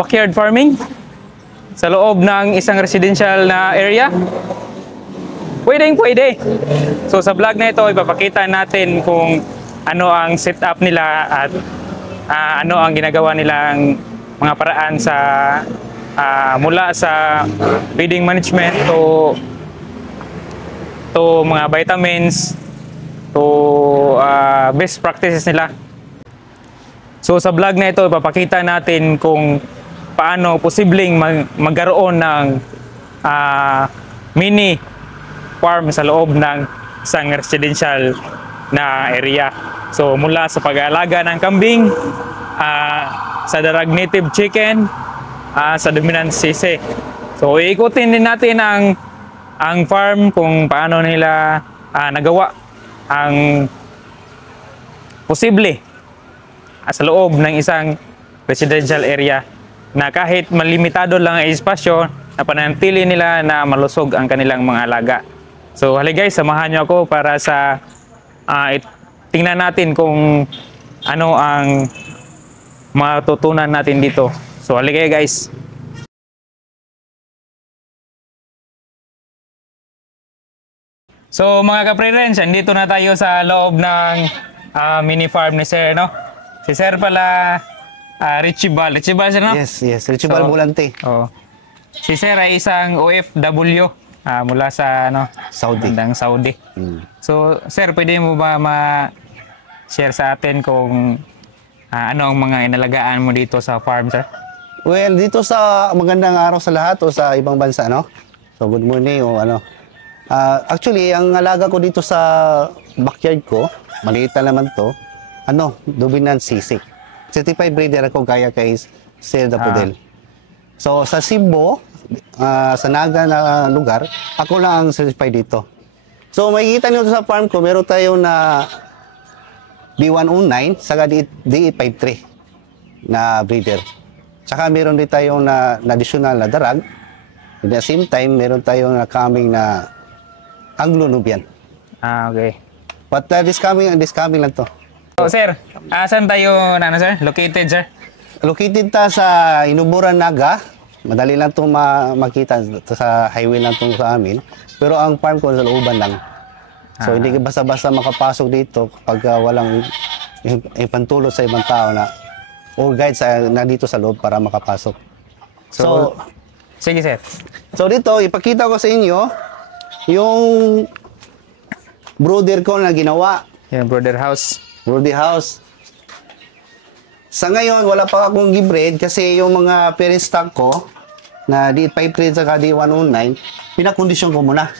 backyard farming sa loob ng isang residential na area? Pwede. So sa vlog na ito, ipapakita natin kung ano ang setup nila at ano ang ginagawa nilang mga paraan sa mula sa feeding management to mga vitamins to best practices nila. So sa vlog na ito, ipapakita natin kung paano posibleng magkaroon ng mini farm sa loob ng isang residential na area. So mula sa pag-aalaga ng kambing, sa darag native chicken, sa dominant sisi. So iikutin din natin ang farm kung paano nila nagawa ang posible sa loob ng isang residential area na kahit malimitado lang ang espasyo, na pananatili nila na malusog ang kanilang mga alaga. So hali guys, samahan nyo ako para sa tingnan natin kung ano ang matutunan natin dito. So hali kayo guys. So mga ka-pre-range, andito na tayo sa loob ng mini farm ni Sir, no? Si Sir pala, Richie Bal, Sir, no? Yes, Richie Bal Bulante. Oh. Si Sir ay isang OFW mula sa Saudi. So Sir, pwede mo ba ma-share sa atin kung ano ang mga inalagaan mo dito sa farm, Sir? Well, dito sa magandang araw sa lahat o sa ibang bansa, no? So good morning o ano. Actually, ang alaga ko dito sa backyard ko, maliit na naman to, dominant sisig. Certified breeder ako gaya kay Sir Dapodel. So sa Cebu, sa Naga na lugar, ako lang ang certified dito. So makikita niyo sa farm ko, meron tayo na B109 saka D853 na breeder. Tsaka meron din tayong na additional na darag. At the same time, meron tayong na coming na Anglo-Nubian. Okay. But this coming lang to. So, Sir, saan tayo sir? Located, Sir? Located ta sa Inuburan, Naga. Madali lang itong makita sa highway lang itong sa amin. Pero ang farm ko sa looban lang. So hindi ka basta-basta makapasok dito pag walang ipantulot sa ibang tao na or guide na dito sa loob para makapasok. So sige, Sir. So dito, ipakita ko sa inyo yung brooder ko na ginawa. Yung brooder house. Brooder house. Sa ngayon, wala pa akong gibreed kasi yung mga parent stock ko na D53 at D109, pinakondisyon ko muna.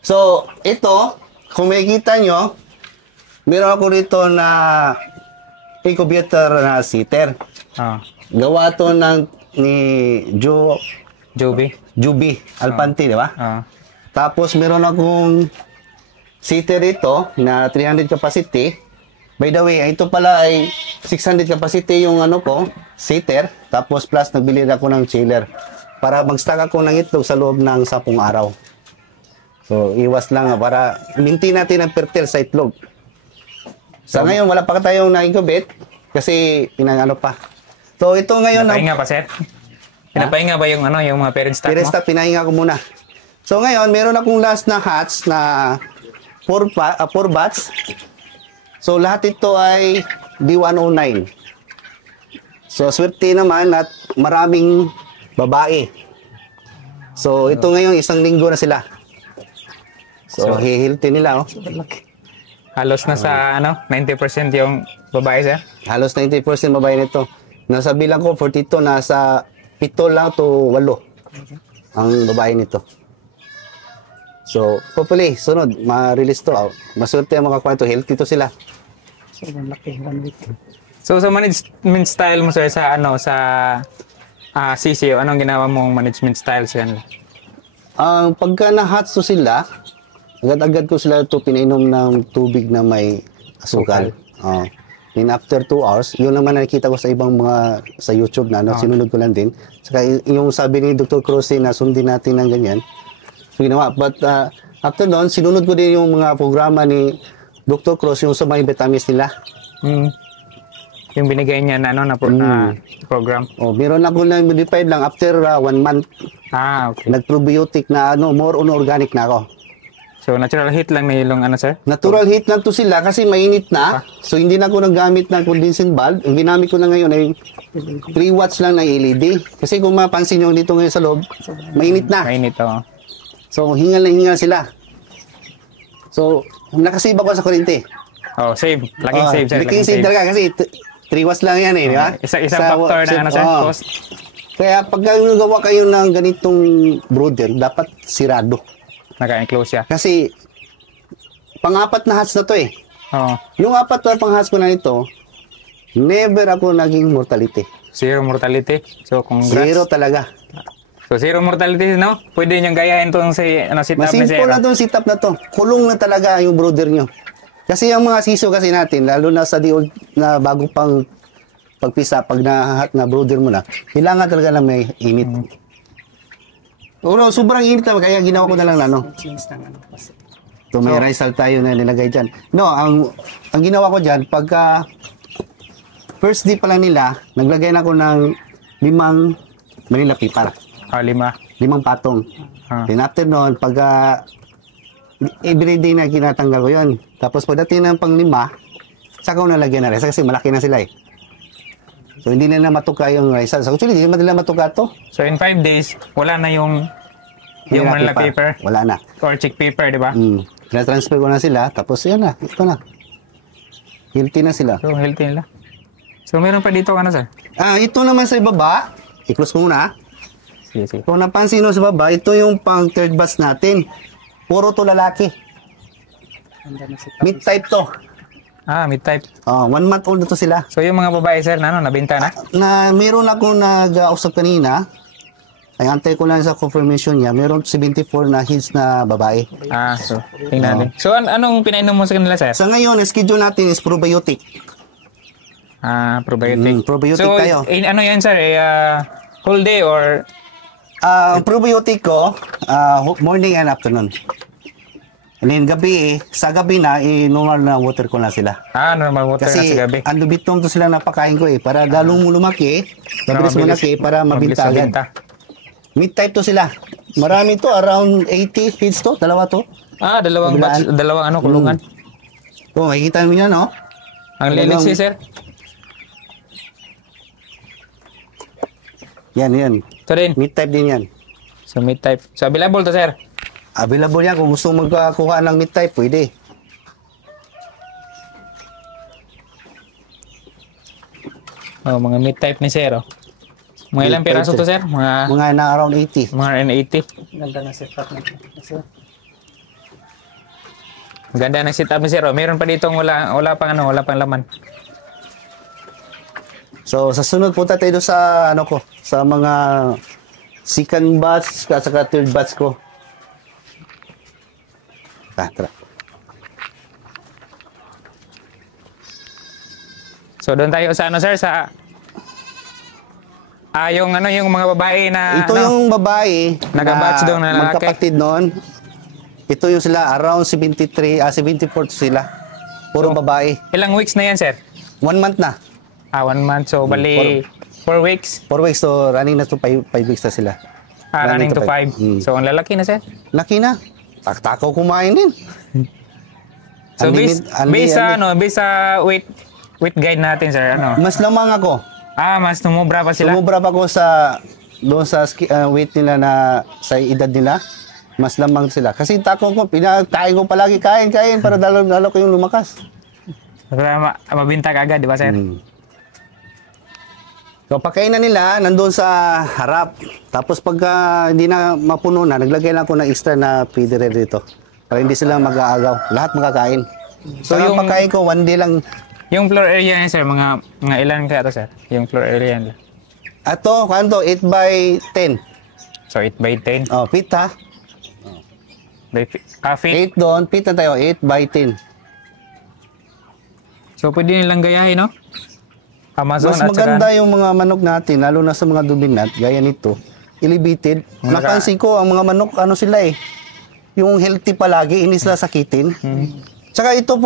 So, ito, kung makikita nyo, meron ako dito na incubator na sitter. Gawa to ni Juby Alpanti, di ba? Tapos meron akong sitter dito na 300 capacity. By the way, ito pala ay 600 capacity yung sitter. Tapos plus nagbili ako ng chiller para mag-stock ako ng itlog sa loob ng 10 araw. So, iwas lang para maintain natin ang fertile sa itlog. Sa ngayon, wala pa tayong na-incubate kasi pa. So, ito ngayon... Pinapahinga pa, Sir? Pinapahinga ba yung mga parent stock mo? Parent stock, pinahinga ko muna. So, ngayon, meron akong last na hatch na 4 bats. So, lahat ito ay D109. So, swerte naman at maraming babae. So, ito ngayon, 1 linggo na sila. So, healthy nila, Halos na sa 90% yung babae, Sir? Halos 90% babae nito. Nasa bilang ko, 42, nasa 7 lang to 8 ang babae nito. So, hopefully, sunod, ma-release to. Maswerte ang mga kwento, healthy to sila. So, sa management style mo, Sir, sa CCO, anong ginawa mong management style sa kanila? Pagka na-hatch to sila, agad-agad ko sila ito pinainom ng tubig na may asukal. Then after 2 hours, yun naman nakikita ko sa ibang mga sa YouTube na sinunod ko lang din. Saka yung sabi ni Dr. Crossi na sundin natin ng ganyan. So ginawa. But after doon, sinunod ko din yung mga programa ni Dr. Cross yung sa mga vitamins nila. Yung binigay niya na, ano, na program. Oh, meron ako na modified lang after 1 month. Okay. Nag-probiotic na ano, more on organic na ako. So, natural heat lang na yung ano, sir? Natural heat lang to sila kasi mainit na. So, hindi na ako naggamit ng condensing bulb. Ang ginamit ko na ngayon ay 3 watts lang na LED. Kasi kung mapansin nyo dito ngayon sa loob, mainit na. Mainit, oh. So, hingal na hingal sila. So, nakasave ako sa kuryente. Oh, save. Laging save, sir. Laging save talaga kasi 3 watts lang yan eh, di ba? Isang factor na ano, sir, cost. Kaya pag gawa kayo ng ganitong brooder, dapat sirado. Naka-enclose siya. Kasi, pang-apat na hatch na to eh. Oo. Yung 4 na pang-hatch ko na ito, never ako naging mortality. Zero mortality. So, congrats. Zero talaga. So, zero mortality, no? Pwede niyang gayahin itong sit-up ni Masimple Zero. na itong sit-up na to. Kulong na talaga yung brooder nyo. Kasi yung mga siso kasi natin, lalo na sa diod na bago pang pagpisa, pag na brooder mo na, kailangan talaga na may init. Sobrang init na, kaya ginawa ko na lang na ano. So, may risal tayo na nilagay dyan. No, ang ginawa ko dyan, pagka first day pa lang nila, naglagay na ako ng 5 Manila Pipar. 5. 5 patong. Then after noon, pagka everyday na kinatanggal ko yun. Tapos pagdating ng pang 5, saka ko nalagyan na rin. Kasi malaki na sila eh. So, hindi na matuka yung risal. So, actually, hindi naman nila matuka to. So, in 5 days, wala na yung Manila paper. Wala na. Or check paper, di ba? Na-transfer ko na sila. Tapos, yan na. Ito na. Healthy na sila. So, healthy nila. So, meron pa dito, ano, sir? Ito naman sa ibaba. I-close ko muna. Sige, sige. Kung napansin mo sa baba, ito yung pang third batch natin. Puro to lalaki. Mid type to. Mid-type. 1 month old na to sila. So, yung mga babae, sir, na ano, nabenta na? Meron ako nag-usap kanina. Ay, antay ko lang sa confirmation niya. Meron 74 na heads na babae. So, tingnan natin. So, anong pinainom mo sa kanila, sir? Sa ngayon, schedule natin is probiotic. Probiotic. Probiotic so, tayo. Ano yan, sir? Whole day or? Probiotic ko, morning and afternoon. And then gabi sa gabi na, normal na water ko na sila. Normal water na sa gabi. Kasi andubitong to sila napakain ko para lalong lumaki, mabilis malaki, para mabinta agad. Mid-type to sila. Marami to, around 80 feeds to, dalawa to. Dalawang batch, dalawang kulungan. Makikita mo yan, no? Ang linis sir. Yan. Ito rin. Mid-type din yan. So, mid-type. So, available to, sir? Available yan. Kung gusto magkakuha ng mid-type, pwede. Mga mid-type ni sir, Mga ilang piraso to, sir? Mga na around 80. Mga 80. Ganda na setup na ito. Ganda ng setup ni sir, Meron pa dito wala pang laman. So, sa sunod punta tayo sa sa mga second batch at saka third batch ko. Tara. So, doon tayo sa sir, sa yung mga babae na Ito yung babae nag-batch doon na lalaki. magkapatid noon. Ito yung sila around 73, 74 sila. Puro babae. Ilang weeks na yan, sir? 1 month na. 1 month. So, bali 4 weeks? 4 weeks, so running na to 5 weeks na sila. Running to 5. So, ang lalaki na, sir? Laki na. Takaw kumain din. So, based sa weight guide natin, sir, Mas lamang ako. Mas tumubra pa sila? Sumubra pa ko doon sa weight nila na sa edad nila. Mas lamang sila. Kasi tako ko, pinakain ko palagi kain para lalo ko yung lumakas. Para mabintag agad, di ba, sir? So, pagkain na nila, nandun sa harap. Tapos pagka hindi na mapuno na, naglagay na ako ng extra na feeder dito. Para hindi sila mag-aagaw. Lahat makakain. So, yung pagkain ko, 1 day lang. Yung floor area niya, sir, mga ilan kaya to, sir? Yung floor area nila. Ato, kanto, 8 by 10. So, 8 by 10. Feet ha. Feet. 8 doon, feet na tayo, 8 by 10. So, pwede nilang gayahin, no? Amazon Mas maganda yung mga manok natin, lalo na sa mga dubinat, gaya nito, elevated. Napansin ko, ang mga manok, sila yung healthy palagi, hindi sila sakitin. Tsaka ito,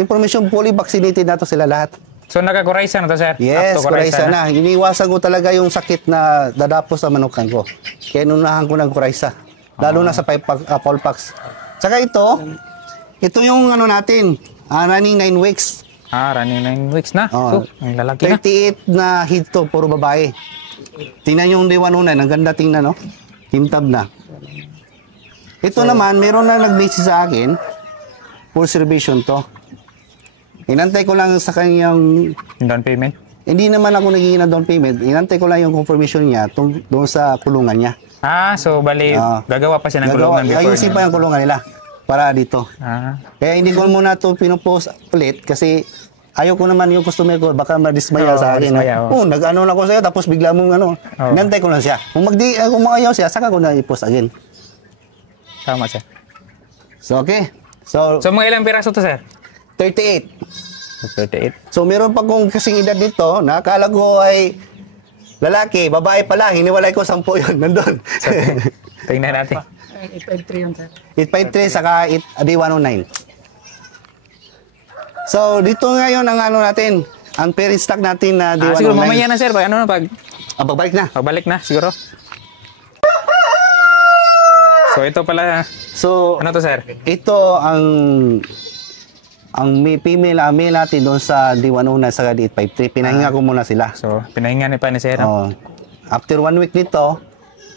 information, fully vaccinated na to sila lahat. So nakakuraysa na to, sir? Yes, Up to kuraysa na. Iniwasan ko talaga yung sakit na dadapos sa manukan ko. Kaya nunahan ko ng kuraysa. Lalo na sa Polpax. Tsaka ito yung ano natin, running 9 weeks. Running 9 weeks na. Oh, So, ang lalaki na. 38 na heat to, puro babae. Tingnan yung D109, ang ganda tingnan, no? Kintab na. Ito naman, meron na nag-message sa akin, full reservation to. Inantay ko lang sa kanyang, Yung down payment? hindi naman ako nagiging na down payment, inantay ko lang yung confirmation niya doon sa kulungan niya. So bali, gagawa pa siya ng kulungan before. Ayusin pa yung kulungan nila para dito. Kaya hindi ko muna ito pinupost ulit kasi ayaw ko naman yung customer ko, baka madismaya sa akin. Nag-ano na ko sa'yo, tapos bigla mong inantay ko lang siya. Kung ayaw siya, saka ko na i-post again. Tama, sir. So, okay. So mga ilang piraso to, sir? 38. 38. So, meron pa kong kasing edad dito, na akala ko ay lalaki, babae pala, hiniwalay ko 10 yun, nandun. So, tingnan natin. 853 yun, sir. 853 saka D109. So, dito ngayon ang ano natin, ang parent stock natin na D109. Siguro mamaya na, sir. Ano na pag... Pagbalik na. Pagbalik na, siguro. So, ito pala... So, ano to, sir? Ito ang female male natin doon sa D109 sa D853. Pinahinga ko muna sila. So, pinahinga ni pa ni sir. After 1 week nito,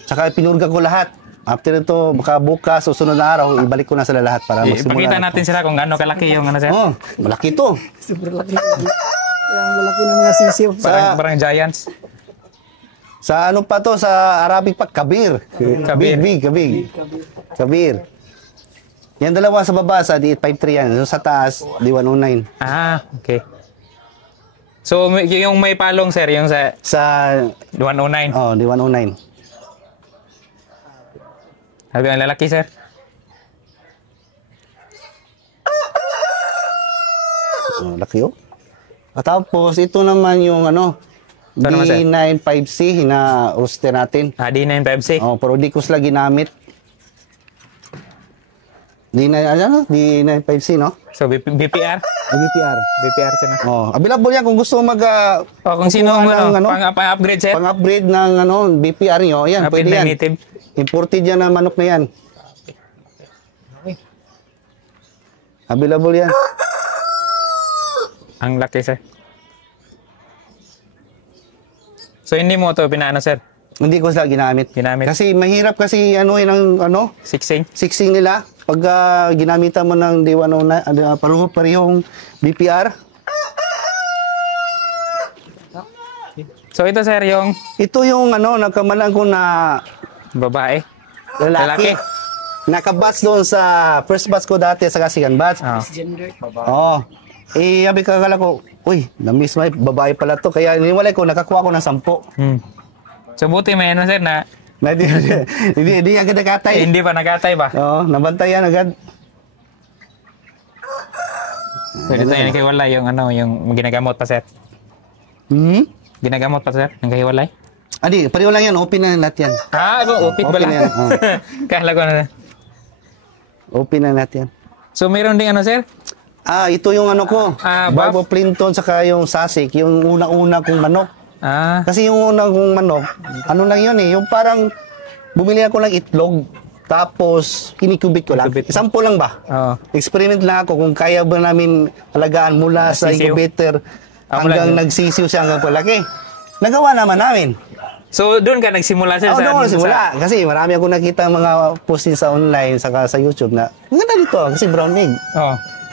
saka pinurga ko lahat. After ito, baka bukas o sunod na araw, ibalik ko na sila lahat para magsimula. Ipakita natin sila kung gaano kalaki yung ano, sir. Malaki to. Super laki. Ang lalaki ng mga sisiw. Parang giants. Sa ano pa to, sa Arabic pa, kabir. Kabir. Yan dalawa sa baba, sa D853 yan. So, sa taas, D109. Okay. So, yung may palong, sir, yung sa D109. D109. Sabi ang lalaki, sir. Laki, Tapos, ito naman yung D95C na roster natin. D95C. Pero di ko sila ginamit. D95C, no? So, BPR? BPR. BPR sila. Available yan kung gusto kung sino pang-upgrade, sir? Pang-upgrade ng BPR nyo. Yan, pwede yan. Native. Imported yan na manok na yan. Available yan. Ang laki, sir. So, hindi mo ito pinaano, sir? Hindi ko sila ginamit. Kasi mahirap kasi Sixing nila. Pag ginamitan mo ng D109, parehong BPR. So, ito, sir, yung... Ito yung nagkamalan ko na... Babae? Lalaki. Nakabatch doon sa first batch ko dati sa second batch. Gender. Sabi ko, akala ko, na-miss my babae pala to. Kaya iniwalay ko, nakakuha ko ng 10. So, buti may sir, hindi agad nakatay. Hindi pa nakatay ba? Nabantayan agad. Pwede tayo naghiwalay yung ginagamot pa, sir. Ginagamot pa, sir? Yung kahiwalay? Pareho lang yan. Open na lahat yan. Open ba lang? Yan. Kala ko na. Open na lahat yan. So, meron ding sir? Ito yung ko. Bago Plinton saka yung Sasik, yung unang-una kong manok. Kasi yung unang kong manok, lang yun yung parang bumili ako ng itlog, tapos kinikubit ko lang. Sample lang ba? Experiment lang ako kung kaya ba namin alagaan mula sa incubator hanggang nagsisiw siya hanggang palaki. Nagawa naman namin. So, doon ka nagsimula, sir? Doon ako nagsimula. Kasi marami ako nakita mga posting sa online, saka sa YouTube na, ang ganda dito, kasi brown egg.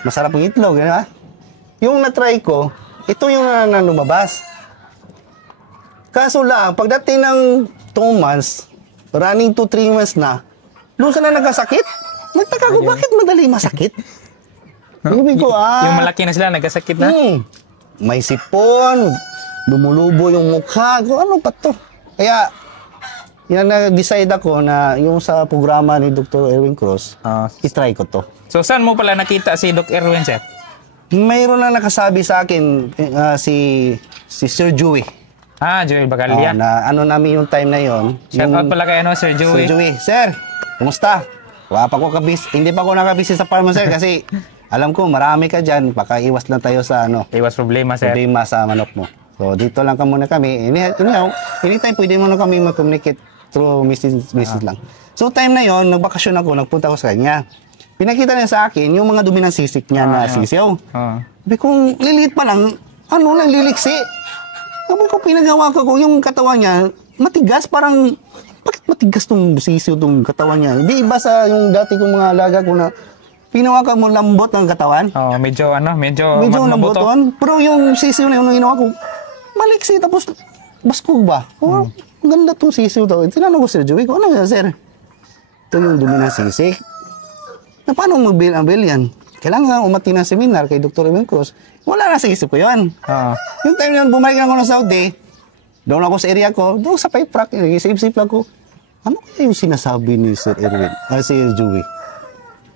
Masarap yung itlog, Yung na-try ko, ito yung lumabas. Kaso lang, pagdating ng 2 months, running to 3 months na, doon sila nagkasakit. Nagtaka ko, bakit madali masakit? Ibig ko, yung malaki na sila, nagkasakit na? May sipon, lumulubo yung mukha. Ano ba to? Kaya, nag-decide ako na yung sa programa ni Dr. Erwin Cruz, itry ko to. So, saan mo pala nakita si Dr. Erwin, sir? Mayroon na nakasabi sa akin si Sir Joey. Joel Bagalia. Na namin yung time na yon. Shout out pala kay Sir Joey. Sir Joey. Sir, kumusta? Hindi pa ako nakabisi sa farm, sir, kasi alam ko marami ka dyan, baka iwas lang tayo sa ano, Iwas problema, sir. problema sa manok mo. So, dito lang ka muna kami. Anytime pwede mo na kami mag-communicate through message lang. So, time na yon nagbakasyon ako, nagpunta ako sa kanya. Pinakita niya sa akin yung mga dumi ng sisik niya na sisiyaw. Sabi kung liliit pa lang, ano lang liliksi. Sabi ko, pinagawa ko yung katawan niya, matigas, parang, bakit matigas tong sisiyaw tong katawan niya? Hindi iba sa yung dati kong mga alaga ko na pinawakan mo lambot ng katawan. Medyo lambuton. Pero yung sisiw na yun, ginawa ko, maliksi, tapos baskog ba? Ganda tong sisiw to. Tinanong ko Sir Joey ko, ano yan, sir? Ito yung dumi ng sisik. Na paano mag-bill yan? Kailangan umati ng seminar kay Dr. Evan Cruz. Wala na sa isip ko yun. Yung time yun, bumalik ako ng Saudi, doon ako sa area ko, doon sa pipe rack, isip-isip lang ko, ano kaya yung sinasabi ni Sir Erwin, si Joey?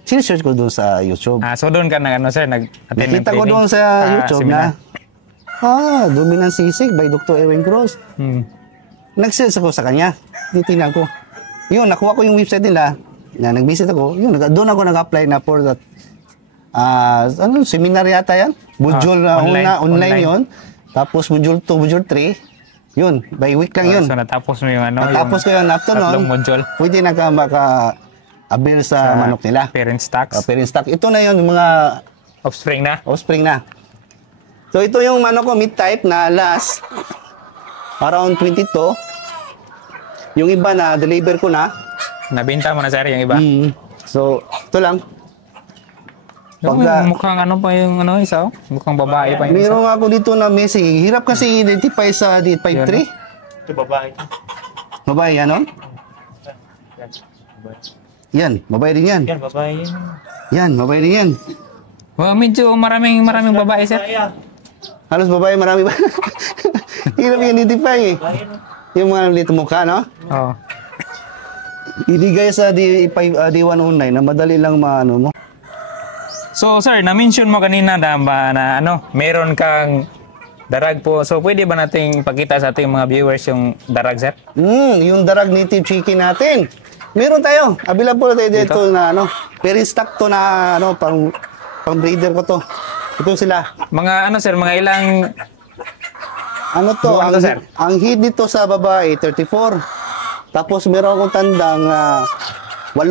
Sinesearch ko doon sa YouTube. So doon ka sir, nag-attend ng Nakita ko doon sa YouTube seminar. Dumi ng sisig by Dr. Ewan Cruz. Nag-search ako sa kanya. Titingnan ko. Yun, nakuha ko yung website nila. Nag-visit ako. Yun, doon ako nag-apply na for that seminar yata yan. Module online yun. Tapos module 2, module 3. Yun, by week lang yun. So natapos mo yung natapos ko yun. After nun, pwede na ka maka-avail sa manok nila. Parent stocks. Parent stock. Ito na yun, yung mga Offspring na. So ito yung manok ko, mid-type na last around 22. Yung iba na deliver ko na. Nabenta mo na sir yung iba. So ito lang. Mukhang pa yung isa? Mukhang babae pa yung isa. Meron ako dito na message. Hirap kasi identify sa 53. Ito babae. Babae yan, no? Yan, babae din yan. Yan, babae yan. Yan, babae din yan. Medyo maraming babae sir. Halos babae, marami ba? Hirap i-identify eh. Yung mga lito mukha, no? Oo. Iligay sa D109 na madali lang maano mo. So sir, na-mention mo kanina na meron kang darag po. So pwede ba nating pakita sa ating mga viewers yung darag sir? Yung darag native chicken natin. Meron tayo. Available tayo dito na parent stock to na pang breeder ko to. Ito sila. Mga sir, mga ilang buwan to, sir? Ang head nito sa babae 34. Tapos meron akong tandang 8.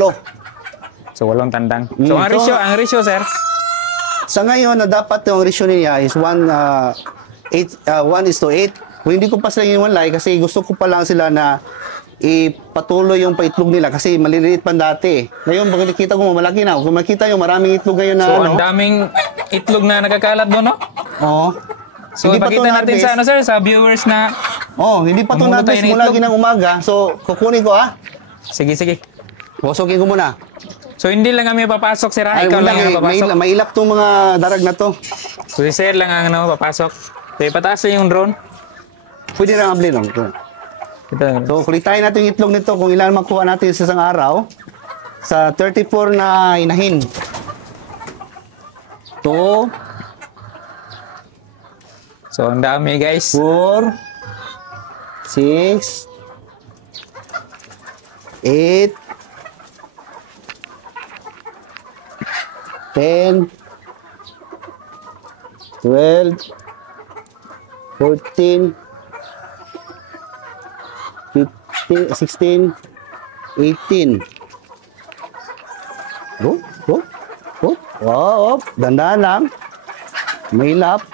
So 8 tandang. So ang ratio sir? Sa ngayon na dapat yung ratio niya is 1:8. Kung hindi ko pa sila iwanlay kasi gusto ko pa lang sila na ipatuloy yung paitlog nila kasi maliliit pa dati. Ngayon, pag nakita ko malaki na. Kung makita nyo, maraming itlog ngayon na So, ang daming itlog na nagkakalat mo, no? Oo. So, ipakita natin sa sir, sa viewers na hindi pa ito natin mula ng umaga. So, kukunin ko Sige. Pusokin ko muna. So, hindi lang kami papasok, sir. Ikaw lang ang papasok. Mailap itong mga darag na to. So, si sir lang ang papasok. So, ipataas yung drone. Pwede lang abli lang. So, kulitahin natin yung itlog nito kung ilan makuha natin sa isang araw. Sa 34 na inahin. 2. So, ang dami, guys. 4. 6. 8. 10. 12. 14. 16, 18. Dandan lang. Mailap.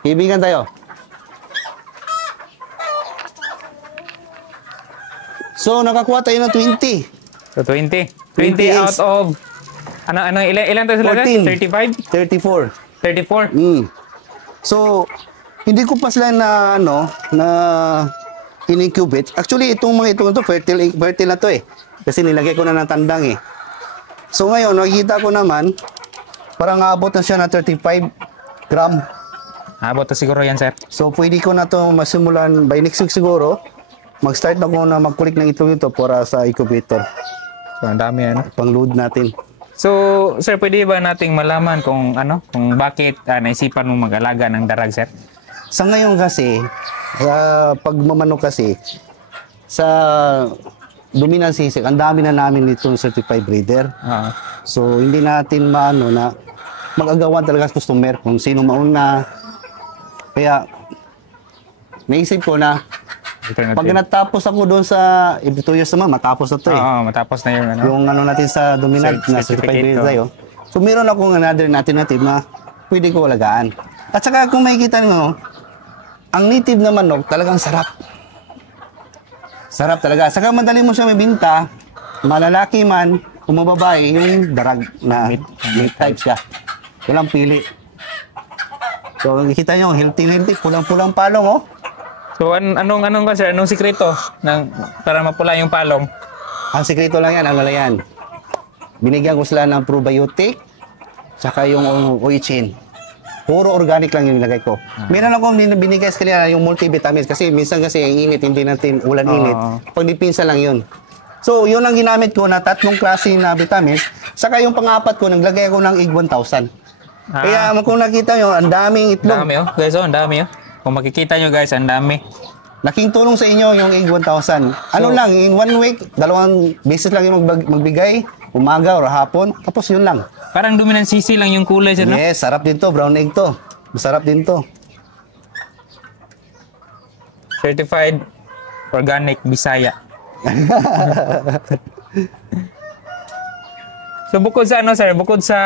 Ibigan tayo. So, nakakuha tayo ng 20. So, 20. 20 out of... ilan tayo sila? 14. 35? 34. 34? So, hindi ko pa sila na in-incubate. Actually, itong mga ito fertile na to eh. Kasi nilagay ko na ng tandang eh. So, ngayon, nakikita ko naman, parang abot na siya na 35 gram. Abot na siguro yan, sir. So, pwede ko na to masimulan by next week siguro. Mag-start na ko na mag-collect ng itlog ito para sa incubator. So, ang dami Pang-load natin. So, sir, pwede ba nating malaman kung bakit naisipan mong mag-alaga ng darag, sir? Sa ngayon kasi, pagmamanok kasi, sa dominant sisig, ang dami na namin nitong certified breeder. Oo. So, hindi natin maano na mag-agawan talaga sa customer kung sino mauna. Kaya, naisip ko na, pag natapos ako doon sa, 2 years naman, matapos na to eh. Oo, matapos na yung ano. Yung ano natin sa dominant na certified breeder tayo. So, meron akong another alternative na pwede ko alagaan. At saka kung makikita nyo, ang native na manok talagang sarap. Sarap talaga. Saka madali mo siya mabinta, malalaki man, kung mababae, yung darag na meat type siya. Walang pili. So, nakikita nyo, healthy, pulang-pulang palong, oh. So, anong sir? Anong sikreto para mapula yung palong? Ang sikreto lang yan, ano lang yan. Binigyan ko sila ng probiotic, saka yung oichin. Puro organic lang yung nilagay ko. Meron akong binigay sa kanila yung multivitamins kasi minsan kasi ang init, hindi natin ulan init. Pag dipinsa lang yun. So, yun ang ginamit ko na 3 klase na vitamins. Saka yung pang-apat ko, naglagay ako ng egg 1,000. Kaya kung nakita nyo, ang daming itlog. Dami, oh. Guys, oh, ang dami, oh. Kung makikita nyo, guys, ang dami. Laking tulong sa inyo yung egg 1,000. Ano lang, in 1 week, 2 beses lang yung magbigay, umaga o hapon, tapos yun lang. Parang dominant sisi lang yung kulay, sir, no? Yes, sarap din to, brown egg to. Masarap din to. Certified Organic Bisaya. So, bukod sa ano, sir? Bukod sa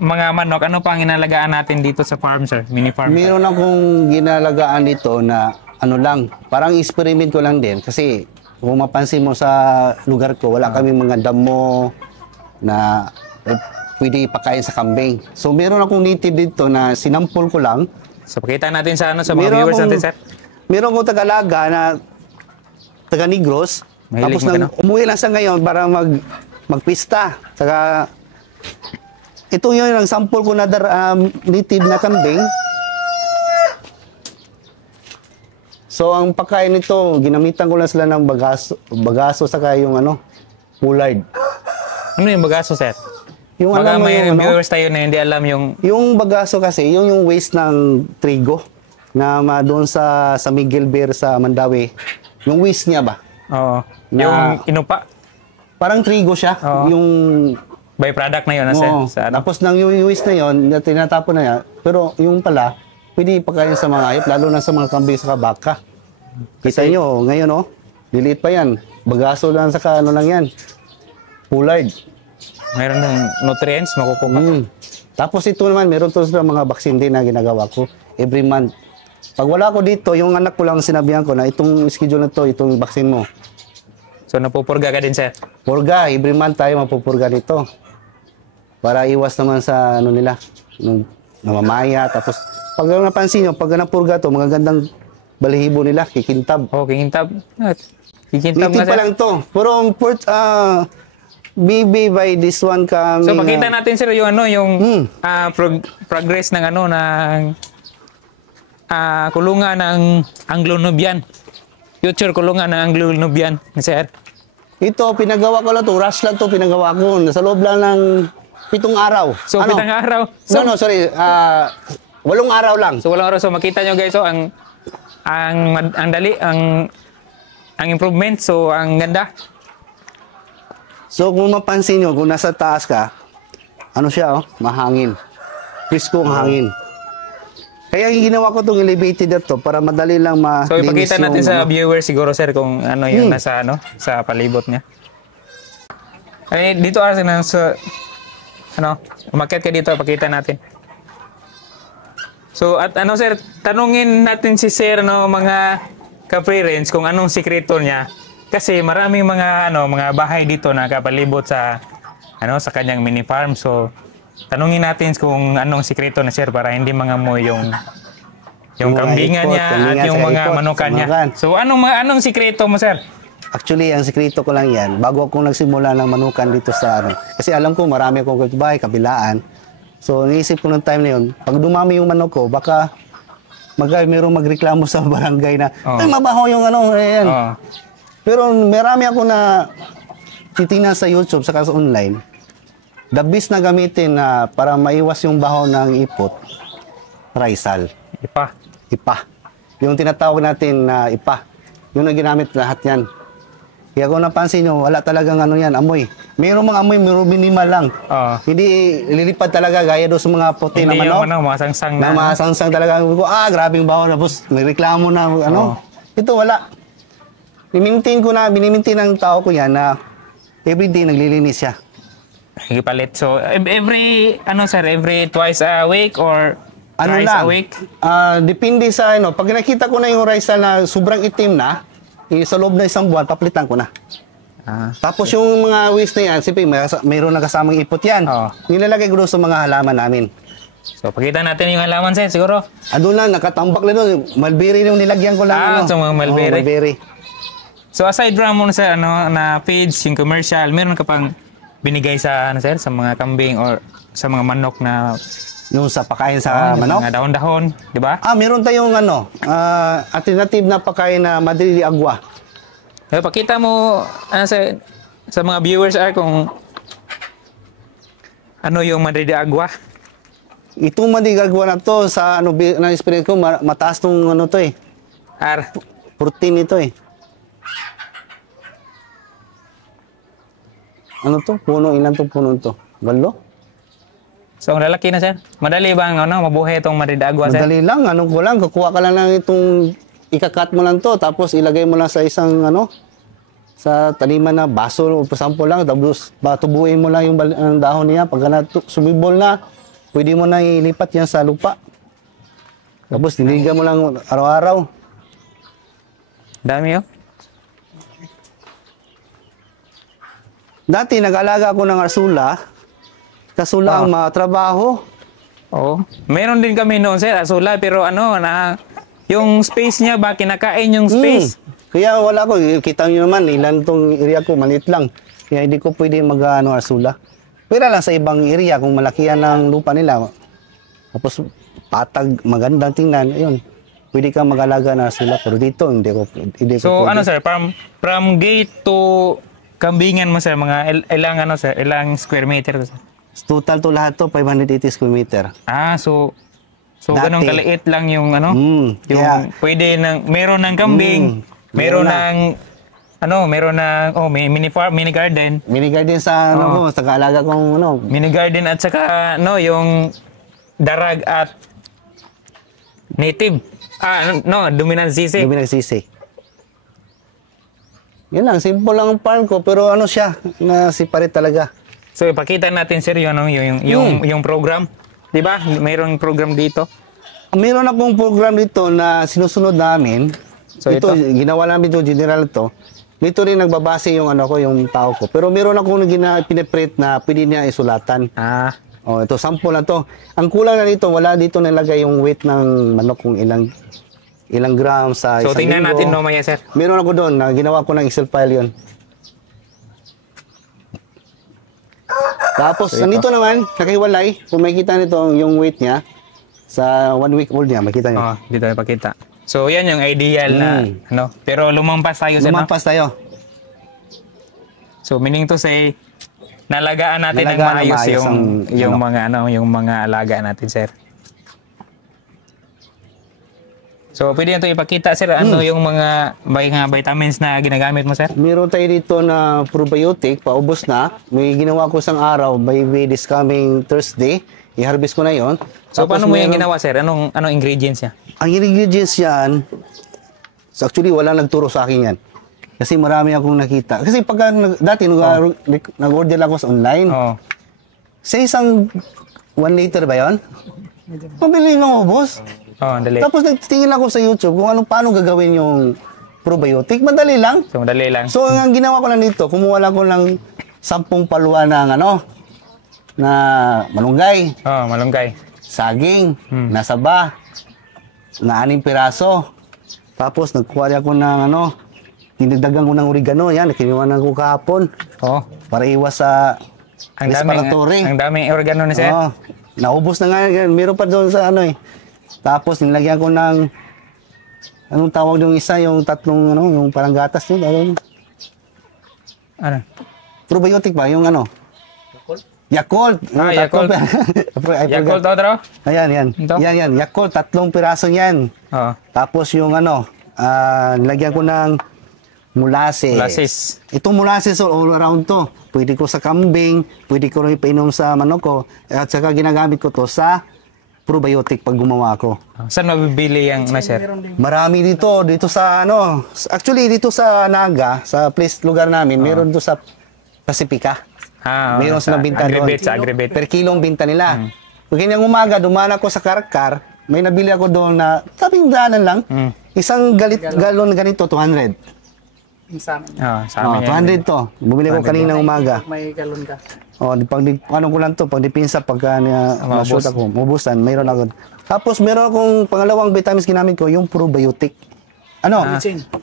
mga manok, ano pang inalagaan natin dito sa farm, sir? Mini farm? Meron akong ginalagaan dito na ano lang, parang experiment ko lang din. Kasi kung mapansin mo sa lugar ko, wala kaming mga damo na pwede ipakain sa kambing. So meron akong native dito na sinampol ko lang. So, pakita natin sa ano sa mga viewers natin, sir. Meron akong taga-alaga na taga-Negros. Mahilig Tapos umuwi lang sa ngayon para magpista. Saka ito yun ang sample ko na native na kambing. So ang pagkain nito, ginamitan ko lang sila ng bagaso saka yung pollard. Ano yung bagaso, sir? Yung Baka alam mo may yung viewers tayo na hindi alam yung bagaso kasi, yung waste ng trigo na doon sa Miguel Bear sa Mandawi. Yung waste niya ba? Oo. Yung inupa. Parang trigo siya. Oo. Yung Byproduct na yun, sir. Sa ano? Tapos nang yung waste na yun, tinatapon na yan. Pero yung pala, pwede ipakain sa mga hayop, lalo na sa mga kambing sa baka. Kita nyo, ngayon liliit pa yan. Bagaso lang sa lang yan. Pollard. Mayroon ng nutrients, makukuha. Tapos ito naman, meron to sa mga vaccine din na ginagawa ko every month. Pag wala ko dito, yung anak ko lang sinabihan ko na itong schedule na to, itong vaccine mo. So napupurga ka din, sir? Purga, every month tayo mapupurga nito. Para iwas naman sa nila, nung namamaya. Tapos pag napansin nyo, pag napurga to, mga gandang balahibo nila, kikintab. Oh, kikintab. Kikintab Native nga, sir. pa lang to. Pero maybe by this one kami. So pakita natin, sir, yung progress ng kulungan ng Anglo-Nubian. Future kulungan ng Anglo-Nubian, sir. Ito, pinagawa ko lang to. Rush lang to, pinagawa ko. Nasa loob lang ng 7 araw. So, 7 araw. So, No, sorry. 8 araw lang. So, 8 araw. So, makita nyo, guys, ang dali, ang improvement. So, ang ganda. So, kung mapansin nyo, kung nasa taas ka, mahangin. Presko ang hangin. Kaya yung ginawa ko itong elevated na to para madali lang So, ipakita natin sa viewers siguro, sir, kung ano yung nasa sa palibot niya. Ay, dito umakyat ka dito, pakita natin. So, at sir, tanungin natin si sir, mga ka-free-range kung anong sikreto niya. Kasi maraming mga bahay dito na kapalibot sa kanyang mini farm. So, tanungin natin kung anong sikreto na, sir, para hindi mangamoy yung kambingan niya at yung mga manukan niya. So, anong sikreto mo, sir? Actually, ang sikreto ko lang yan, bago akong nagsimula ng manukan dito sa kasi alam ko marami akong kapitbahay, kabilaan. So, naisip ko ng time na yun, pag dumami yung manok ko, baka mayroong magreklamo sa barangay na, ay, mabaho yung ayan. Pero marami ako na titingnan sa YouTube, saka sa online. The best na gamitin na para maiwas yung baho ng ipot, Raisal. Ipa. Yung tinatawag natin na ipa. Yun ang ginamit lahat yan. Kaya kung napansin nyo, wala talagang ano yan, amoy. Mayroong mga amoy, mayroong minimal lang. Oo. Hindi lilipad talaga gaya doon sa mga puti na Hindi manok. yung ano, masangsang Na na. masangsang talaga. Ko, grabing baho. Tapos may reklamo na, ano. Ito, wala. Binimintin ng tao ko yan na everyday naglilinis siya. Ipalit. So, every, ano sir, every twice a week or Ano thrice lang, a week? depende sa, ano, pag nakita ko na yung rice na sobrang itim na, sa loob ng isang buwan, papalitan ko na. Tapos yung mga waste na yan, siyempre mayroon na kasamang ipot yan. Oo. Nilalagay ko doon sa mga halaman namin. So, pakita natin yung halaman sir, siguro. Doon lang, nakatambak lang doon. Mulberry yung nilagyan ko lang. So mga mulberry. Oo, mulberry. So, aside from mo sa ano, na page, yung commercial, meron ka pang binigay sa, ano sir, sa mga kambing or sa mga manok na Yung sa pakain sa yung manok. mga dahon-dahon, di ba? Meron tayong ano, alternative na pagkain na Madrid de Agua. Pakita mo sa mga viewers kung ano yung Madrid de Agua. Itong Madrid de Agua na to, sa ano, na experience ko, mataas tong ano to eh. Protein ito eh. Ano to? Ilan to puno to? 8? So, ang lalaki na sir. Madali bang mabuhay itong Madrid de Agua sir? Madali lang, kukuha ka lang ng itong ikakat mo lang to, tapos ilagay mo lang sa isang sa taniman na baso o sample lang, tapos tubuin mo lang yung ang dahon niya. Pagka sumibol na, pwede mo na ilipat yan sa lupa. Tapos dinigan mo lang araw-araw. Dami Dati nag-alaga ako ng arsula. Kasula ang matrabaho. Oo. Meron din kami noon sir, asula, pero yung space niya ba, kinakain yung space? Kaya wala ko, kita nyo naman, ilan tong area ko, maliit lang. Kaya hindi ko pwede arsula. Pero lang sa ibang area, kung malakihan ng lupa nila, tapos patag, magandang tingnan, ayun, pwede kang mag-alaga ng arsula. Pero dito, hindi ko So, pwede. sir, from gate to kambingan mo sir, mga ilang square meter sir? Total to lahat to, 580 square meter. So Dati. ganun kaliit lang yung yung kaya, pwede meron ng kambing, meron ng mini farm, mini garden. Mini garden sa sa kaalaga kong Mini garden at saka yung darag at native. Dominant sisi. Dominant sisi. Yan lang, simple lang ang farm ko, pero siya, na separate talaga. So ipakita natin sir yung program. 'Di ba? Mayroong program dito. Meron akong program dito na sinusunod namin. So ito ginawa namin ito, general to. Dito rin nagbabase yung yung tao ko. Pero meron akong piniprint na pwede niya isulatan. Ito sample na to. Ang kulang na dito, wala dito nilagay yung weight ng manok kung ilang grams sa So isang tingnan linggo. natin mamaya sir. Meron ako doon na ginawa ko ng Excel file yon. Tapos, nandito naman, nakahiwalay. Kung makikita nito yung weight niya, sa 1 week old niya, makita niyo. Dito ipakita. So, yan yung ideal na, pero lumampas tayo sir. Lumampas tayo. So, meaning to say, nalagaan natin ng Nalagaan na maayos maayos yung mga alaga natin sir. So, pwede ito ipakita sir, yung mga vitamins na ginagamit mo sir? Meron tayo dito na probiotic, paubos na. May ginawa ko isang araw, by this coming Thursday. I-harvest ko na yon. So, paano mo yung ginawa sir? Anong ingredients niya? Ang ingredients yan, actually wala nagturo sa akin yan. Kasi marami akong nakita. Kasi dati nag-order ako sa online. Sa isang 1 liter ba yun? Mabili nga boss. Dali. Tapos nagtingin ako sa YouTube kung paano gagawin yung probiotic. Madali lang. So, madali lang. So, ang ginawa ko lang dito, kumuha lang ko ng 10 paluan ng na malunggay, malunggay. saging, nasaba, na 6 piraso. Tapos nagkuha ako ng dinagdagan ko ng oregano. Yan, kinuha ko kahapon. Para iwas sa respiratory. Ang daming oregano ni sir. Naubos na nga. Meron pa doon sa Tapos nilagyan ko ng anong tawag yung isa, yung tatlong yung parang gatas yun. Ano? Probiotic ba? Yung Yakult. Yakult. Yakult otro? Ayan. Ito? Yan. Yakult, 3 piraso yan. Tapos yung Nilagyan ko ng molasses. Molasses. Itong molasses all around to. Pwede ko sa kambing, pwede ko rin ipainom sa manok ko, at saka ginagamit ko to sa probiotic pag gumawa ko. Saan mabibili yung ano, sir? Meron din. Marami dito sa ano, actually dito sa Naga, sa place lugar namin, meron doon sa Pacifica. Meron silang binta doon. Agribet, sa agribet. Per kilong binta nila. Pag kanyang umaga, dumaan ako sa Karkar, may nabili ako doon na tabing daanan lang. Isang galon ganito, 200. Yung sa amin. Sa amin yan. 200 to. Bumili ko kaninang umaga. Pag may galon ka. Pag ano ko lang to, pag dipinsa, pagka na-shoot ako, mabusan, mayroon ako. Tapos meron akong pangalawang vitamins ginamit ko, yung probiotic. Ano?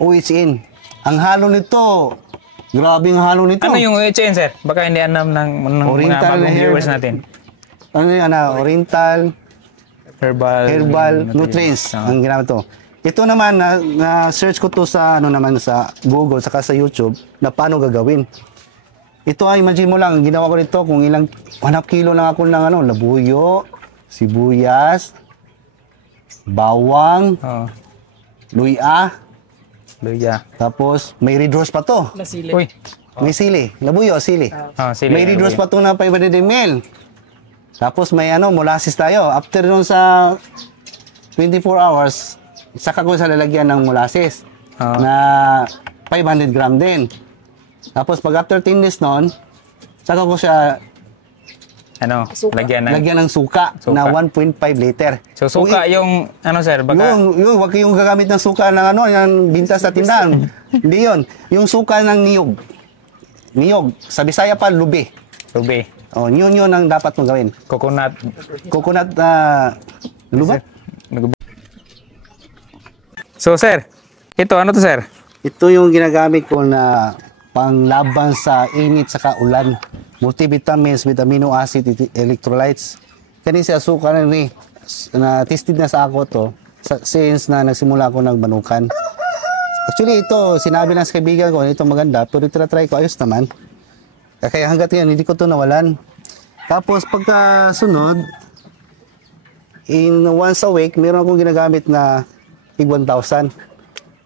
OHN. Ang halo nito, grabe ang halo nito. Ano yung OHN, sir? Baka hindi alam ng mga Oriental bagong hair. viewers natin. Ano yan, Oriental Herbal Nutrients ang ginamit to. Ito naman, na-search ko to sa, sa Google, saka sa YouTube, na paano gagawin. Ito ay, imagine mo lang, ginawa ko nito kung ilang, 1 kilo lang ako ng labuyo, sibuyas, bawang, luya, tapos may red rose pa to. Nasili. Uy. May sili, labuyo, sili. Sili. May red rose pa to na 500 ml. Tapos may molasses tayo. After nun sa 24 hours, saka ko sa lalagyan ng molasses na 500 gram din. Tapos pag after 10 days nun, saka ko siya lagyan ng suka, na 1.5 liter. So suka yung sir, baka wag kayong gagamit ng suka ng yung binta sa tindahan. Hindi yun. Yung suka ng niyog. Niyog. Sa Bisaya pa, lubi. Yun ang dapat mong gawin. Coconut. Luba? So sir, ito ano to sir? Ito yung ginagamit ko na panglaban sa init sa ulan. Multivitamins with amino acid electrolytes. Kani siya suka na tested na sa ako to since na nagsimula ako nagbanukan. Actually ito, sinabi na sa kaibigan ko, ito maganda, pero try ko, ayos naman. Kaya hanggat yan, hindi ko to nawalan. Tapos pagka sunod, once a week, meron akong ginagamit na 1,000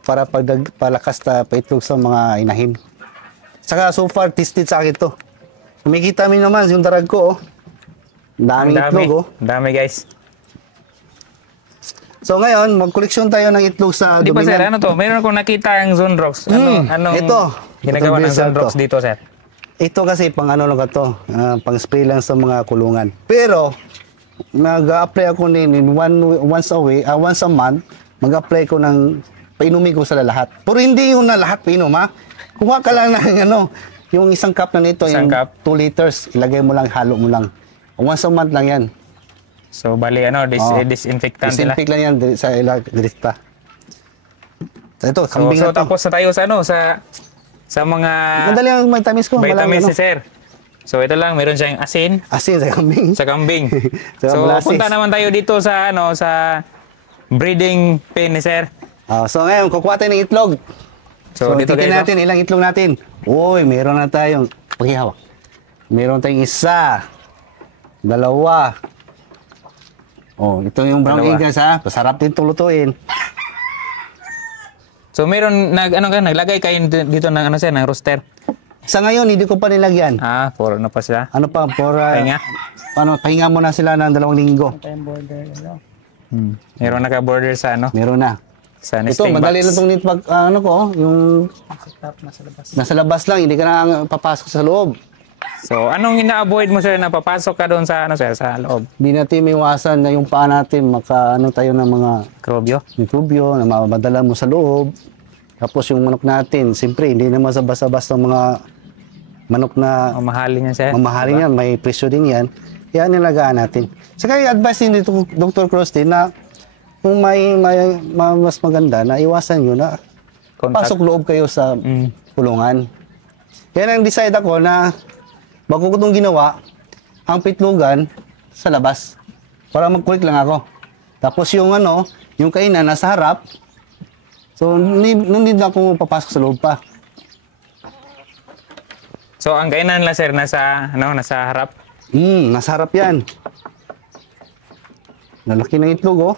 para palakas na paitlog sa mga inahin. Saka so far, tested sa akin to. Kumikita mo naman yung darag ko, daming itlog, Dami guys. So ngayon, mag-koleksyon tayo ng itlog sa Di ba sir, ano to? Meron akong nakita ang Zonrox. Anong ito. ginagawa ng Zonrox dito sir? Ito kasi pang pang spray lang sa mga kulungan. Pero, nag-apply ako once a month, mag-apply ko ng painumin ko sa lahat. Pero hindi yung na lahat painom ha. Kuha ka lang ng yung isang cup na nito, yung 2 liters, ilagay mo lang, halo mo lang. Once a month lang yan. So, bali, disinfectant nila. Disinfect lang yan sa dirita. Ito, kambing So, na to. tapos na tayo sa mga Madali ang vitamins ko. vitamins ni sir. So, ito lang, meron siyang asin Asin sa kambing. sa kambing. Sa So, molasses. punta naman tayo dito sa sa breeding pen ni sir. So ngayon, kukuha tayo ng itlog. So, dito tingnan guys, natin, ilang itlog natin. Uy, meron na tayong, pakihawak. Meron tayong 1, 2. Ito yung brown egg guys ha. Masarap din itong lutuin. So, meron naglagay kayo dito ng sir, ng rooster. Sa ngayon, hindi ko pa nilagyan. For pa sila. Pahinga? Pahinga muna sila ng 2 linggo. Time border. Meron naka-border sa Meron na. sa Ito, nesting madali lang box. itong yung Nasa top, nasa labas. nasa labas lang, hindi ka na papasok sa loob. So, anong ina-avoid mo sir na papasok ka doon sa sir, sa loob? Hindi natin maiwasan na yung paa natin, tayo ng mga Krobyo? mikrobyo na madala mo sa loob. Tapos yung manok natin, siyempre, hindi naman sa basta-basta mga manok na Mamahalin yan sir? mamahalin yan, may presyo din yan. Yan nilagaan natin. Saka yung advice din dito, Dr. Cross din, na kung may mas maganda, na iwasan nyo na Contact. pasok loob kayo sa kulungan. Kaya nang decide ako na bago ko itong ginawa, ang pitlugan sa labas. Para mag-quick lang ako. Tapos yung yung kainan nasa harap. So, hindi na ako papasok sa loob pa. So, ang kainan lang sir, nasa harap. Nasa harap yan. Lalaki ng itlog, oh.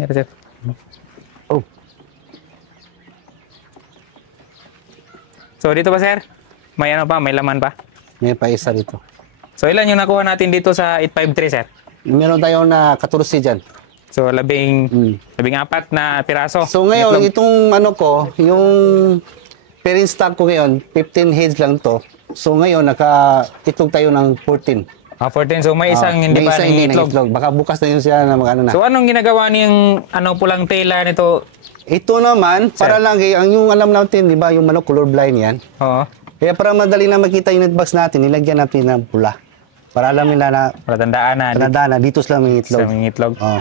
Yan, sir. Oh, So, dito ba, sir? May ano pa? May laman pa? may pa isa dito. So, ilan yung nakuha natin dito sa 853, sir? Meron tayong na 14 dyan. So, labing Mm. apat na piraso. So ngayon, Itlog. itong ano ko, yung parent stock ko ngayon, 15 heads lang to. So ngayon, itlog tayo ng 14. 14. So, may isang hindi May pa isa hindi na itlog. itlog. Baka bukas na yun siya na mag-ano na. So, anong ginagawa niyong pulang tela nito? Ito naman, para lang, ang yung alam natin, di ba, yung manok colorblind yan. Oo. Kaya para madali na makita yung netbox natin, nilagyan natin ng pula. Para alam nila na, Para tandaan na. tanda na, dito sila may Sa itlog. mga itlog. Oh.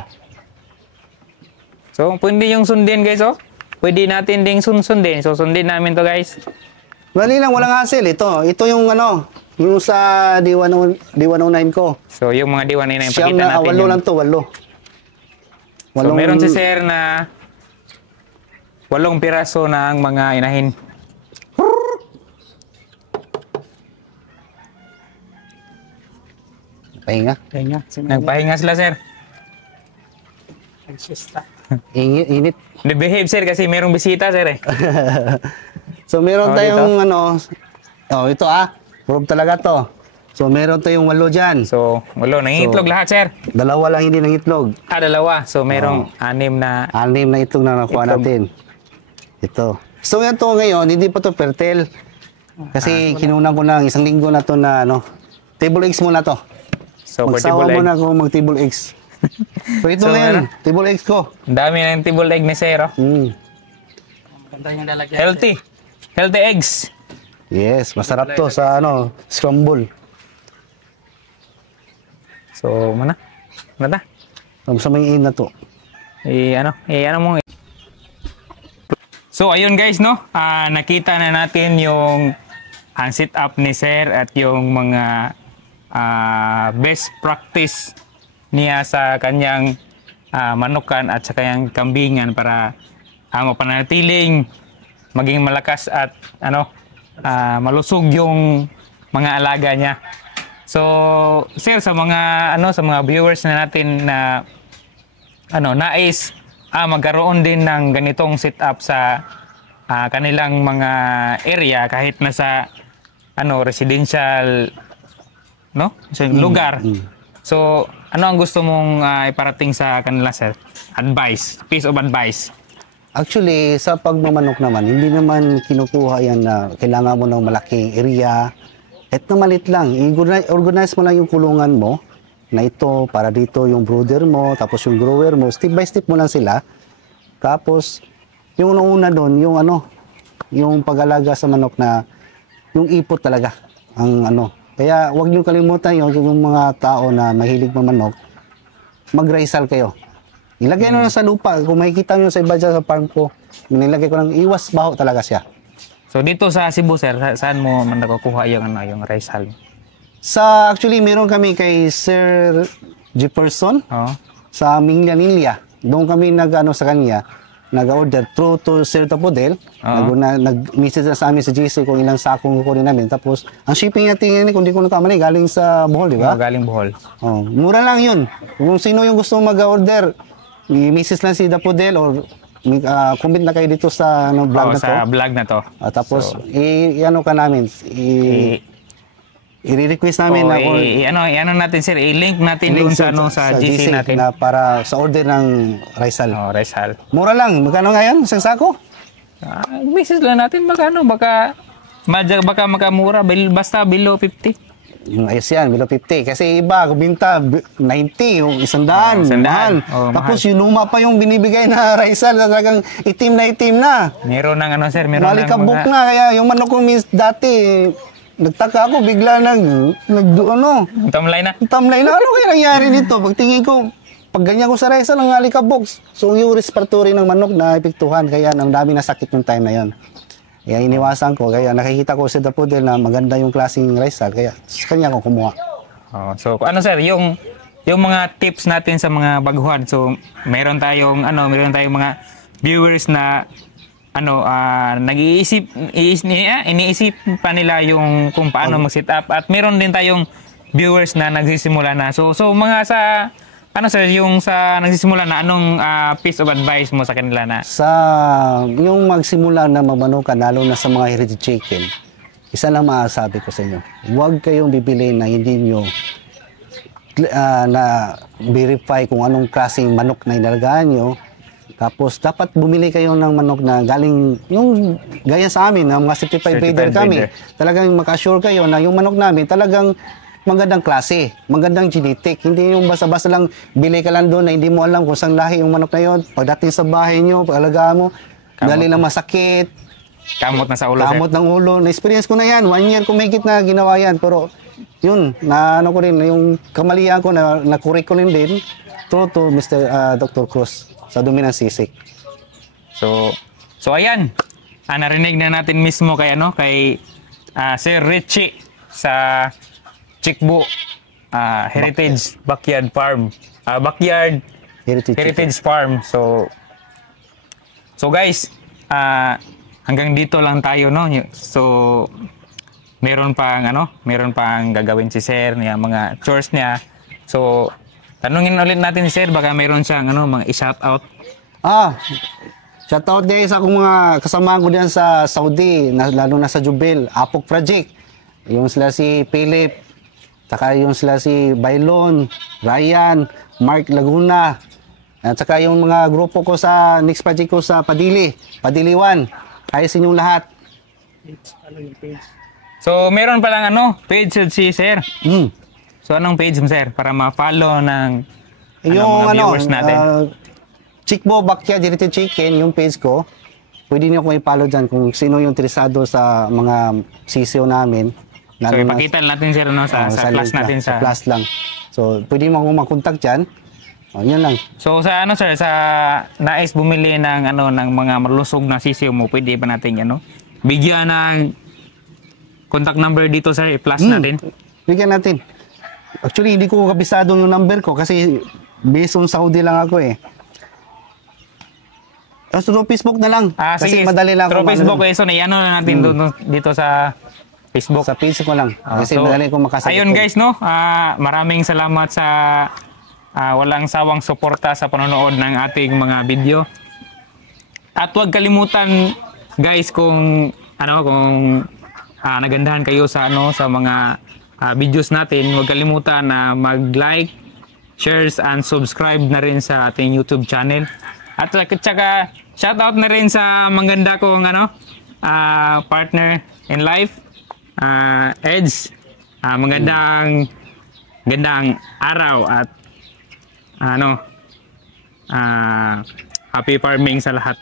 So, pwede yung sundin, guys, oh. Pwede natin ding sundin. So, sundin namin to, guys. Dali lang, walang hassle. Ito yung ano, yung sa D109 ko. So, yung mga diwan na Siyam ipakita na, natin. walo yung- lang to, walo. So, meron si sir na 8 piraso ng mga inahin. Pahinga. Kaya nga. Nagpahinga sila, sir. Nagsista. Init. Behave, sir, kasi merong bisita, sir, eh. So meron Oh, tayong ano, ito proof talaga to. So meron tayong 8 dyan. So, walo. Nangitlog lahat, sir. Dalawa lang hindi nangitlog. Dalawa. So, merong 6 na... 6 na itlog na nakuha Itlog. natin. Ito. So ito ngayon, hindi pa to fertile. Kasi kinunan ko ng 1 linggo na to na table eggs muna to. So, Magsawa portable egg. muna ako mag-table eggs. So ito So, ngayon, table eggs ko. Ang dami ng table egg ni sir, oh. Maganda yung lalagyan. Healthy. Healthy eggs. Yes, masarap to sa scramble. So, mana? Mana? Sa may na to. Ano mo. So, ayun guys, no? Nakita na natin yung ang setup ni sir at yung mga best practice niya sa kanyang manukan at sa kanyang kambingan para mapanatiling maging malakas at malusog yung mga alaga niya. So, sir, sa mga viewers na natin na nais magkaroon din ng ganitong setup sa kanilang mga area kahit nasa residential lugar. So, ano ang gusto mong iparating sa kanila, sir? Piece of advice. Actually, sa pagmamanok naman, hindi naman kinukuha yan na kailangan mo ng malaking area. At na malit lang, organize mo lang yung kulungan mo na ito, para dito yung brooder mo, tapos yung grower mo, step by step mo lang sila. Tapos, yung una doon, yung pag-alaga sa manok na, yung ipot talaga, Kaya, huwag niyo kalimutan yung mga tao na mahilig mamanok, mag-raisal kayo. Ilagay nyo na sa lupa. Kung makikita nyo sa iba dyan sa farm ko, nilagay ko ng iwas baho talaga siya. So, dito sa Cebu, sir, saan mo man nakukuha yung rice hull? Actually, meron kami kay Sir Jefferson Oo. sa Minglanilla. Doon kami sa kanya, nag-order through to Sir Tapodel. Nag-message na sa amin sa GC kung ilang sakong kukunin namin. Tapos, ang shipping natin kung di ko nakamali, galing sa Bohol, di ba? Galing Bohol. Oh, mura lang yun. Kung sino yung gusto mag-order, i-message lang si Tapodel or comment na kayo dito sa vlog na to. Sa vlog na to. Tapos, ka namin, i-request namin na natin, sir, i-link natin doon sa GC natin. na para sa order ng rice hull. Rice hull. Mura lang. Magkano ngayon? Isang sako? Message lang natin baka makamura basta below 50. Yung ayos yan, below 50. Kasi iba, kubinta 90, yung 100. 100. Mahal. Tapos yung luma pa yung binibigay na rice hull, talagang itim na. Meron ng sir, meron ng Malikabok na. Kaya yung manok ko dati, nagtaka ako, bigla tamlay na. tamlay na. Ano kaya nangyari nito? Pagtingin ko, pag ganyan ko sa rice hull, ang alikabok. So yung respiratory ng manok na epektuhan, kaya ang dami na sakit yung time na yon. Kaya iniwasan ko, kaya nakikita ko si Tapodel na maganda yung klaseng rice hull, kaya sa kanya ko kumuha. So sir, yung mga tips natin sa mga baguhan. So meron tayong mga viewers na iniisip pa nila yung kung paano mag-set up, at meron din tayong viewers na nagsisimula na. So mga ano sir, yung sa nagsisimula na, anong piece of advice mo sa kanila na? Sa yung magsimula na magmanukan, lalo na sa mga heritage chicken, isa lang masasabi ko sa inyo, huwag kayong bibili na hindi nyo na verify kung anong klaseng manok na inalagaan nyo. Tapos dapat bumili kayo ng manok na galing, yung gaya sa amin, na mga certified breeder kami. Talagang maka-assure kayo na yung manok namin talagang magandang klase, magandang genetic. Hindi yung basta-basta lang bili ka lang doon na hindi mo alam kung saan lahi yung manok na yun. Pagdating sa bahay nyo, pag-alagaan mo, dali lang masakit. Kamot na sa ulo, Kamot ng ulo. Na-experience ko na yan. 1 year ko mahigit na ginawa yan. Pero yun, na ano ko rin, yung kamalian ko na curriculum din, to Mr. Dr. Cruz sa Dominang Sisig. So ayan. Narinig na natin mismo kay Sir Richie sa Chikbu Heritage Backyard Farm. Backyard Heritage Farm. So guys, hanggang dito lang tayo, no. So meron pang gagawin si Sir, niya mga chores niya. So tanungin ulit natin si Sir, baka meron siyang mga i-shout out. Shout out din sa akong mga kasama ko diyan sa Saudi, lalo na sa Jubil, Apok Project. Yung sila si Philip, saka yung sila si Bailon, Ryan, Mark Laguna, at saka yung mga grupo ko sa next project ko sa Padili 1. Ayos inyong lahat. So meron palang page si Sir. So anong page mo, Sir, para ma-follow ng mga viewers natin? Chikbo Backyard Heritage Chicken, yung page ko. Pwede niyo kong i-follow dyan kung sino yung interesado sa mga sisiyo namin. So ipakita natin, Sir, sa plus natin. Sa plus lang. So pwede mo akong makontak dyan. Yun lang. So sa Sir, sa nais bumili ng ng mga malusog na sisiyo mo, pwede ba natin bigyan ng contact number dito, Sir, i-plus natin? Bigyan natin. Actually, hindi ko kabisado yung number ko kasi based on Saudi lang ako eh. Through Facebook na lang. Kasi sige, madali lang. Through Facebook, so na natin dito sa Facebook. Sa page ko lang. Kasi madali ko makasagot. Ayun guys, no? Maraming salamat sa walang sawang suporta sa panonood ng ating mga video. At huwag kalimutan, guys, kung nagandahan kayo sa sa mga videos natin, huwag kalimutan na mag-like, shares, and subscribe na rin sa ating YouTube channel. At saka shoutout na rin sa maganda kong partner in life, Edge. Magandang araw at happy farming sa lahat.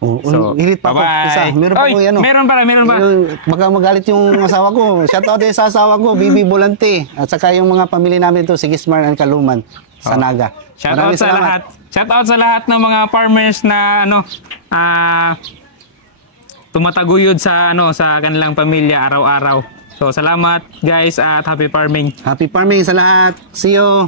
So, hilit pa bye-bye. Meron pa ko Meron pa. Baka magalit yung asawa ko. Shoutout din sa asawa ko, Bibi Bolante. At saka yung mga pamilya namin to, si Gismar and Kaluman sa Naga. Shoutout sa lahat. Shoutout sa lahat ng mga farmers na tumataguyod sa sa kanilang pamilya araw-araw. So salamat guys at happy farming. Happy farming sa lahat. See you.